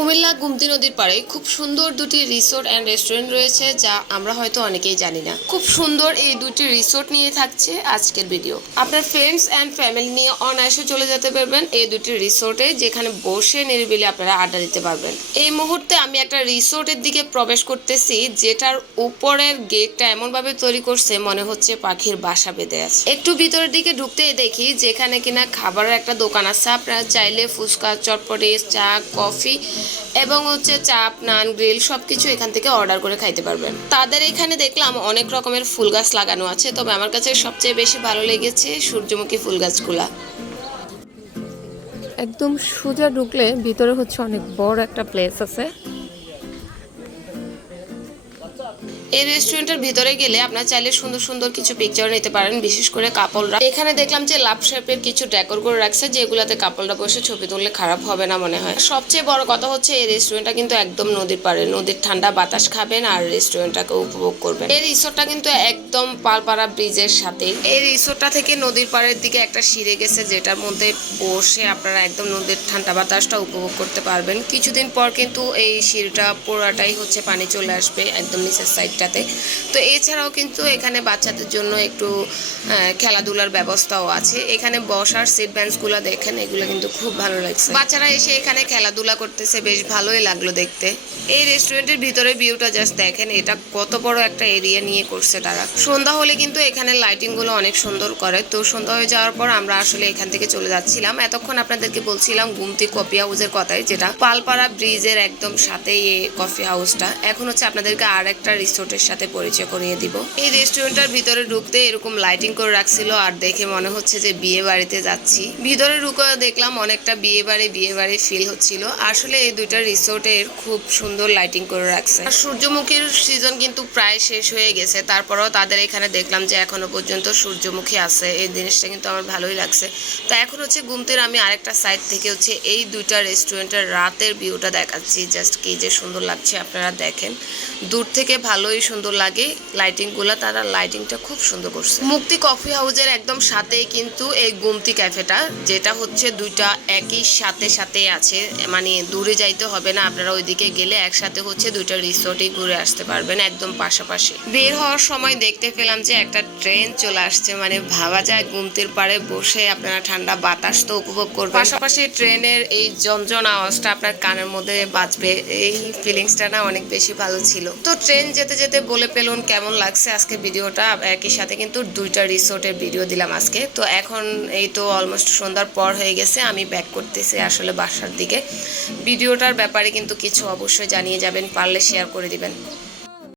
কুমিল্লা গুমতি নদীর পাড়ে খুব সুন্দর দুটি রিসোর্ট অ্যান্ড রেস্টুরেন্ট রয়েছে, যা আমরা হয়তো অনেকেই জানি না। খুব সুন্দর এই দুটি রিসোর্ট নিয়ে থাকছে আজকের ভিডিও। আপনার ফ্রেন্ডস অ্যান্ড ফ্যামিলি নিয়ে অনায়াসে চলে যেতে পারবেন এই দুটি রিসোর্টে, যেখানে বসে নিরিবিলি আপনারা আড্ডা দিতে পারবেন। এই মুহূর্তে আমি একটা রিসোর্টের দিকে প্রবেশ করতেছি, যেটার উপরের গেটটা এমনভাবে তৈরি করছে মনে হচ্ছে পাখির বাসা বেঁধে আছে। একটু ভিতরের দিকে ঢুকতেই দেখি যেখানে কিনা খাবারের একটা দোকান আছে। আপনারা চাইলে ফুচকা, চটপটি, চা, কফি এবং চাপ, নান, গ্রিল সবকিছু এখান থেকে অর্ডার করে খাইতে পারবেন। তাদের এখানে দেখলাম অনেক রকমের ফুল গাছ লাগানো আছে, তবে আমার কাছে সবচেয়ে বেশি ভালো লেগেছে সূর্যমুখী ফুল গাছগুলা। একদম সোজা ঢুকলে ভিতরে অনেক বড় একটা প্লেস আছে। এই রেস্টুরেন্টের ভিতরে গেলে আপনারা চাইলে সুন্দর সুন্দর কিছু পিকচার নিতে পারেন, বিশেষ করে কাপলরা। এখানে দেখলাম যে লাভ শেপের কিছু ডেকোর করে রাখছে, যেগুলাতে কাপলরা বসে ছবি তুললে খারাপ হবে না মনে হয়। সবচেয়ে বড় কথা হচ্ছে এই রেস্টুরেন্টটা কিন্তু একদম নদীর পাড়ে, নদীর ঠান্ডা বাতাস খাবেন আর রেস্টুরেন্টটাকে উপভোগ করবেন। এই রিসোর্টটা কিন্তু একদম পালপাড়া ব্রিজের সাথে। এই রিসোর্টটা থেকে নদীর পাড়ের দিকে একটা সিঁড়ি গেছে, যেটার মধ্যে বসে আপনারা একদম নদীর ঠান্ডা বাতাসটা উপভোগ করতে পারবেন। কিছুদিন পর কিন্তু এই সিঁড়িটা পুরোটাই পানি চলে আসবে একদম নিচের সাইড। তো এছাড়াও কিন্তু এখানে বাচ্চাদের জন্য একটু খেলাধুলার ব্যবস্থাও আছে। এখানে বসার সিট বেঞ্চগুলো দেখেন, এগুলো কিন্তু খুব ভালো লাগছে। বাচ্চারা এসে এখানে খেলাধুলা করতেছে, বেশ ভালোই লাগলো দেখতে। এই রেস্টুরেন্টের ভিতরে ভিউটা জাস্ট দেখেন, এটা কত বড় একটা এরিয়া নিয়ে করছে তারা। সন্ধ্যা হলে কিন্তু এখানে লাইটিং গুলো অনেক সুন্দর করে। তো সন্ধ্যা হয়ে যাওয়ার পর আমরা আসলে এখান থেকে চলে যাচ্ছিলাম। এতক্ষণ আপনাদেরকে বলছিলাম গুমতি কফি হাউসের কথাই, যেটা পালপাড়া ব্রিজের একদম সাথেই এই কফি হাউসটা। এখন আপনাদেরকে আর একটা রিসোর্টের সাথে পরিচয় করিয়ে দিব। এই রেস্টুরেন্টের ভিতরে ঢুকতে এরকম লাইটিং করে রাখছিল, আর দেখে মনে হচ্ছে যে বিয়ে বাড়িতে যাচ্ছি। ভিতরে ঢুকে দেখলাম অনেকটা বিয়ে বাড়ি ফিল হচ্ছিল। আসলে এই দুইটা রিসোর্টের খুব সুন্দর লাইটিং করে রাখছে। আর সূর্যমুখীর সিজন কিন্তু প্রায় শেষ হয়ে গেছে, তারপরেও তাদের এখানে দেখলাম যে এখনো পর্যন্ত সূর্যমুখী আছে। এই জিনিসটা কিন্তু আমার ভালোই লাগছে। তো এখন গুমতির আমি আরেকটা সাইড থেকে এই দুইটা রেস্টুরেন্টের রাতের ভিউটা দেখাচ্ছি। জাস্ট কি যে সুন্দর লাগছে আপনারা দেখেন, দূর থেকে ভালোই সুন্দর লাগে লাইটিংগুলো। তারা লাইটিংটা খুব সুন্দর করছে। মুক্তি কফি হাউসের একদম সাথেই কিন্তু এই গুমতি ক্যাফেটা, যেটা দুইটা একই সাথে আছে, মানে দূরে যাইতে হবে না। আপনারা ওইদিকে গেলে একসাথে দুইটা রিসোর্টই ঘুরে আসতে পারবেন একদম পাশাপাশি। বের হওয়ার সময় দেখতে পেলাম যে একটা ট্রেন চলে আসছে, মানে ভাবা যায় গুমতির পাড়ে বসে আপনারা ঠান্ডা বাতাস তো উপভোগ করবেন, পাশাপাশি ট্রেনের এই ঝনঝন আওয়াজটা আপনার কানের মধ্যে বাজবে। এই ফিলিংসটা না অনেক বেশি ভালো ছিল। তো ট্রেন যেতে যেতে বলে পেলুন কেমন লাগছে আজকে ভিডিওটা। একই সাথে কিন্তু দুইটা রিসোর্টের ভিডিও দিলাম আজকে। তো এখন এই তো অলমোস্ট সন্ধ্যার পর হয়ে গেছে, আমি ব্যাক করতেছি আসলে বাসার দিকে। ভিডিওটার ব্যাপারে কিন্তু কিছু অবশ্যই জানিয়ে যাবেন, পারলে শেয়ার করে দিবেন।